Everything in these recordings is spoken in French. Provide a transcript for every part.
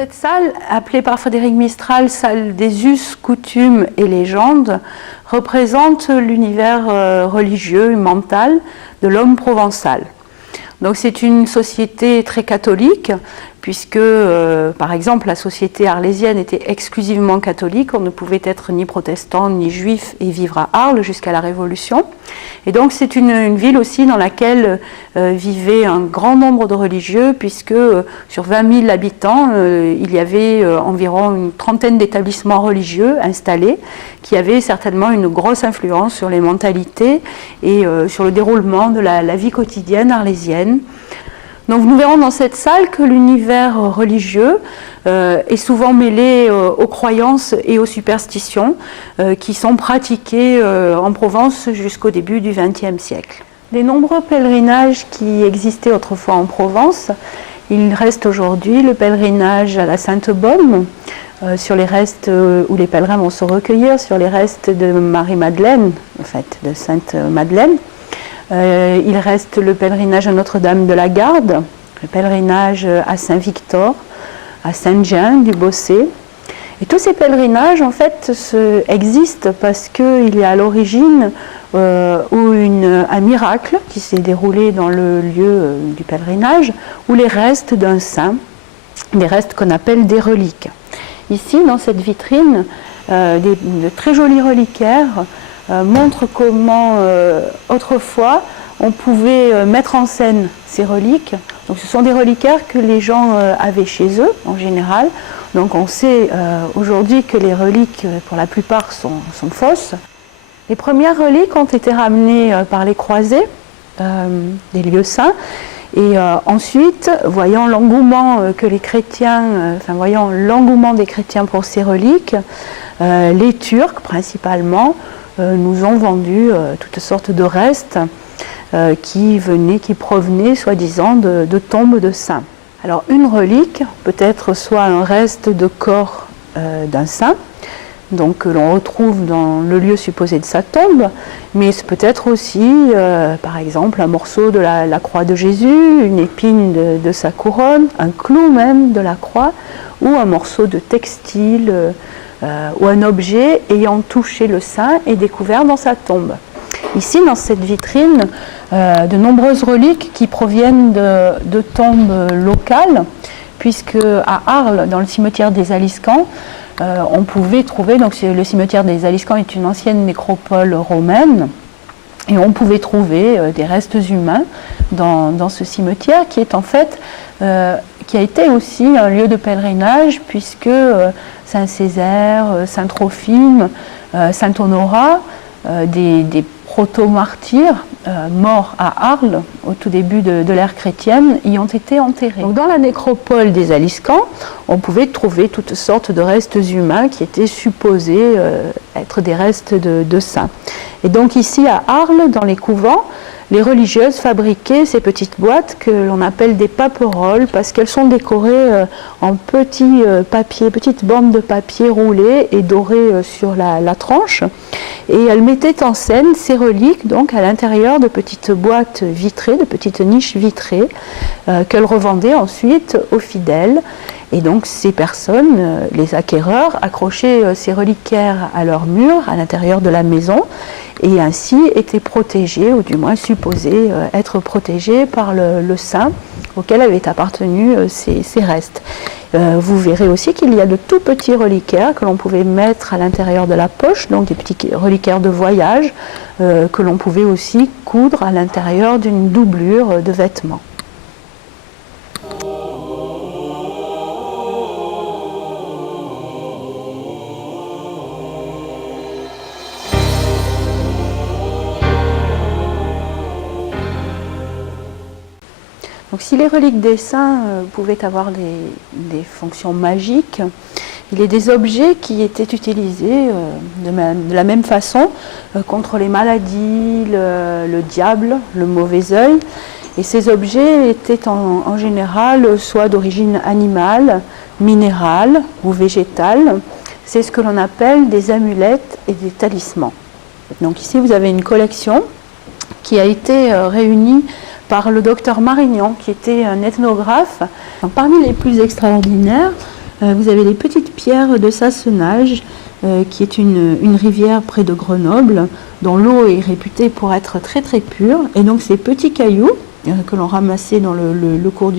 cette salle, appelée par Frédéric Mistral salle des us, coutumes et légendes, représente l'univers religieux et mental de l'homme provençal. Donc c'est une société très catholique, puisque, par exemple, la société arlésienne était exclusivement catholique, on ne pouvait être ni protestant ni juif et vivre à Arles jusqu'à la Révolution. Et donc c'est une ville aussi dans laquelle vivait un grand nombre de religieux, puisque sur 20 000 habitants, il y avait environ une trentaine d'établissements religieux installés, qui avaient certainement une grosse influence sur les mentalités et sur le déroulement de la vie quotidienne arlésienne. Donc nous verrons dans cette salle que l'univers religieux est souvent mêlé aux croyances et aux superstitions qui sont pratiquées en Provence jusqu'au début du XXe siècle. Les nombreux pèlerinages qui existaient autrefois en Provence, il reste aujourd'hui le pèlerinage à la Sainte-Baume, sur les restes où les pèlerins vont se recueillir, sur les restes de Marie-Madeleine, en fait, de Sainte-Madeleine. Il reste le pèlerinage à Notre-Dame de la Garde, le pèlerinage à Saint-Victor, à Saint-Jean du Bossé. Et tous ces pèlerinages, en fait, existent parce qu'il y a à l'origine un miracle qui s'est déroulé dans le lieu du pèlerinage, ou les restes d'un saint, des restes qu'on appelle des reliques. Ici, dans cette vitrine, de très jolis reliquaires montre comment autrefois on pouvait mettre en scène ces reliques. Donc ce sont des reliquaires que les gens avaient chez eux en général. Donc on sait aujourd'hui que les reliques pour la plupart sont fausses. Les premières reliques ont été ramenées par les croisés des lieux saints. Et ensuite, voyant l'engouement que les chrétiens, voyant l'engouement des chrétiens pour ces reliques, les Turcs principalement nous ont vendu toutes sortes de restes qui provenaient soi-disant de tombes de saints. Alors une relique peut être soit un reste de corps d'un saint, donc que l'on retrouve dans le lieu supposé de sa tombe, mais c'est peut-être aussi, par exemple, un morceau de la croix de Jésus, une épine de sa couronne, un clou même de la croix, ou un morceau de textile, ou un objet ayant touché le saint et découvert dans sa tombe. Ici, dans cette vitrine, de nombreuses reliques qui proviennent de tombes locales, puisque à Arles, dans le cimetière des Aliscamps, on pouvait trouver, donc le cimetière des Aliscamps est une ancienne nécropole romaine, et on pouvait trouver des restes humains dans ce cimetière qui est en fait, qui a été aussi un lieu de pèlerinage, puisque Saint-Césaire, Saint-Trophime, Saint-Honorat, des proto-martyrs morts à Arles au tout début de l'ère chrétienne y ont été enterrés. Donc dans la nécropole des Aliscamps, on pouvait trouver toutes sortes de restes humains qui étaient supposés être des restes de saints. Et donc ici à Arles, dans les couvents, les religieuses fabriquaient ces petites boîtes que l'on appelle des paperoles parce qu'elles sont décorées en petits papiers, petites bandes de papier roulées et dorées sur la tranche. Et elles mettaient en scène ces reliques donc à l'intérieur de petites boîtes vitrées, de petites niches vitrées qu'elles revendaient ensuite aux fidèles. Et donc ces personnes, les acquéreurs, accrochaient ces reliquaires à leur mur, à l'intérieur de la maison, et ainsi étaient protégés, ou du moins supposés être protégés par le saint auquel avaient appartenu ces restes. Vous verrez aussi qu'il y a de tout petits reliquaires que l'on pouvait mettre à l'intérieur de la poche, donc des petits reliquaires de voyage que l'on pouvait aussi coudre à l'intérieur d'une doublure de vêtements. Donc si les reliques des saints pouvaient avoir des fonctions magiques, il y a des objets qui étaient utilisés de la même façon contre les maladies, le diable, le mauvais œil. Et ces objets étaient en général soit d'origine animale, minérale ou végétale. C'est ce que l'on appelle des amulettes et des talismans. Donc ici vous avez une collection qui a été réunie par le docteur Marignan, qui était un ethnographe. Donc, parmi les plus extraordinaires, vous avez les petites pierres de Sassenage, qui est une rivière près de Grenoble, dont l'eau est réputée pour être très très pure. Et donc ces petits cailloux que l'on ramassait dans le cours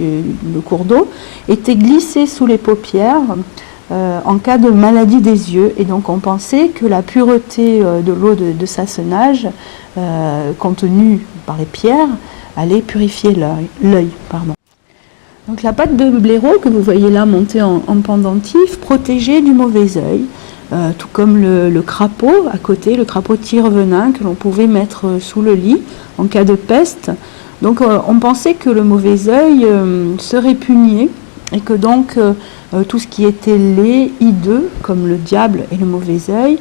d'eau étaient glissés sous les paupières en cas de maladie des yeux. Et donc on pensait que la pureté de l'eau de Sassenage, contenue par les pierres, allait purifier l'œil. Donc la pâte de blaireau que vous voyez là montée en pendentif protégeait du mauvais œil, tout comme le crapaud à côté, le crapaud tire-venin que l'on pouvait mettre sous le lit en cas de peste. Donc on pensait que le mauvais œil serait puni et que donc tout ce qui était laid, hideux, comme le diable et le mauvais œil,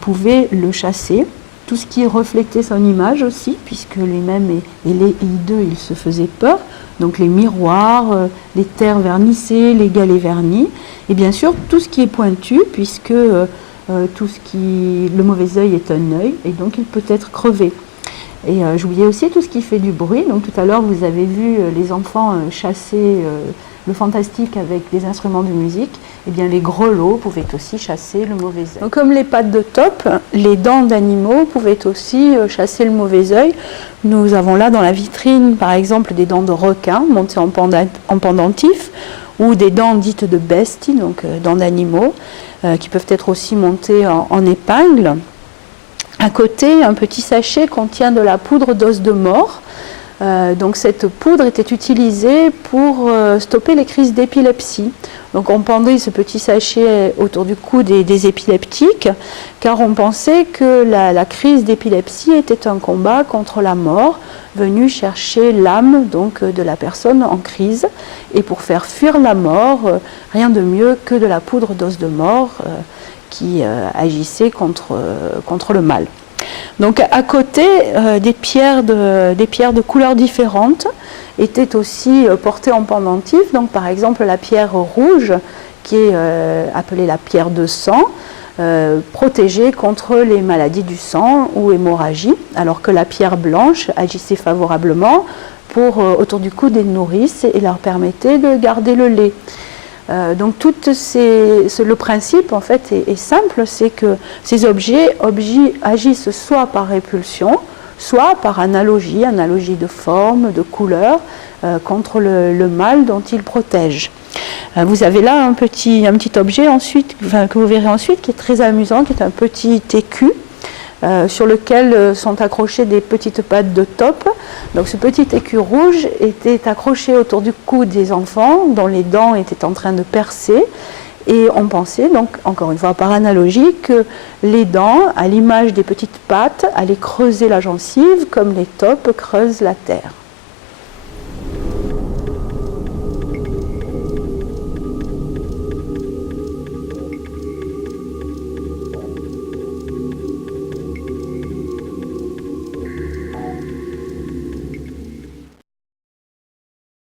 pouvait le chasser. Tout ce qui reflétait son image aussi, puisque les mêmes et les hideux, ils se faisaient peur. Donc les miroirs, les terres vernissées, les galets vernis. Et bien sûr, tout ce qui est pointu, puisque le mauvais œil est un œil, et donc il peut être crevé. Et j'oubliais aussi tout ce qui fait du bruit. Donc tout à l'heure, vous avez vu les enfants chasser le fantastique avec des instruments de musique. Eh bien, les grelots pouvaient aussi chasser le mauvais œil. Donc, comme les pattes de taupe, les dents d'animaux pouvaient aussi chasser le mauvais œil. Nous avons là dans la vitrine, par exemple, des dents de requin montées en pendentif, ou des dents dites de bestie, donc dents d'animaux, qui peuvent être aussi montées en épingle. À côté, un petit sachet contient de la poudre d'os de mort. Donc cette poudre était utilisée pour stopper les crises d'épilepsie. Donc on pendait ce petit sachet autour du cou des épileptiques, car on pensait que la crise d'épilepsie était un combat contre la mort, venu chercher l'âme donc de la personne en crise. Et pour faire fuir la mort, rien de mieux que de la poudre d'os de mort qui agissait contre le mal. Donc à côté, des pierres de couleurs différentes étaient aussi portées en pendentif. Donc par exemple la pierre rouge, qui est appelée la pierre de sang, protégeait contre les maladies du sang ou hémorragie, alors que la pierre blanche agissait favorablement autour du cou des nourrices et leur permettait de garder le lait. Donc le principe en fait est simple, c'est que ces objets agissent soit par répulsion, soit par analogie de forme, de couleur, contre le mal dont ils protègent. Vous avez là un petit objet ensuite, que vous verrez ensuite, qui est très amusant, qui est un petit écu, sur lequel sont accrochées des petites pattes de taupe. Donc ce petit écu rouge était accroché autour du cou des enfants dont les dents étaient en train de percer, et on pensait donc, encore une fois par analogie, que les dents, à l'image des petites pattes, allaient creuser la gencive comme les taupes creusent la terre.